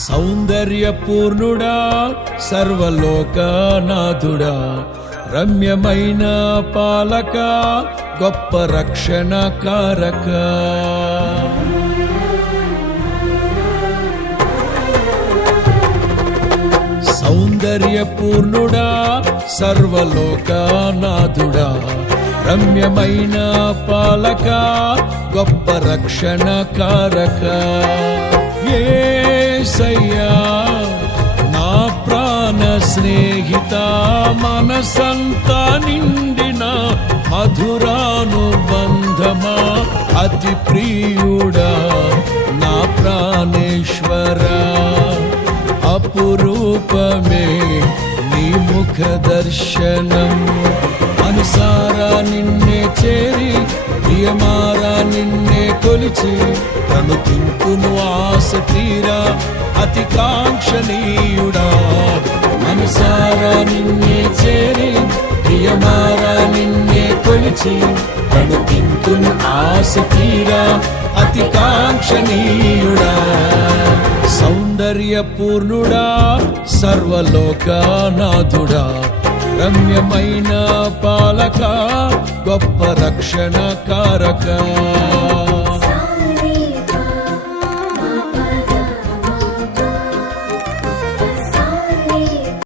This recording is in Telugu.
సౌందర్యపూర్ణుడా సర్వలోకనాథుడా రమ్యమైన పాలక గొప్ప రక్షణ కారక సౌందర్యపూర్ణుడా సర్వలోకనాథుడా రమ్యమైన పాలక గొప్ప రక్షణ కారక యేసయ్యా నా ప్రాణ స్నేహిత మనసంతా నిండిన మధురానుబంధమా అతి ప్రియుడా నా ప్రాణేశ్వరా అపురూపమే నీ ముఖ దర్శనం అనుసారా నిన్నే చేరి ప్రియమారా నిన్నే కొలిచి తను తింపును ఆశ తీరా అతి కాంక్షణీయుడా అనుసారా నిన్నే చేరి ప్రియమారా నిన్నే కొలిచి తను తింపును ఆశ తీరా అతి కాంక్షణీయుడా సౌందర్యపూర్ణుడా సర్వలోకనాథుడా రమ్యమైన పాలక గొప్ప రక్షణ కారక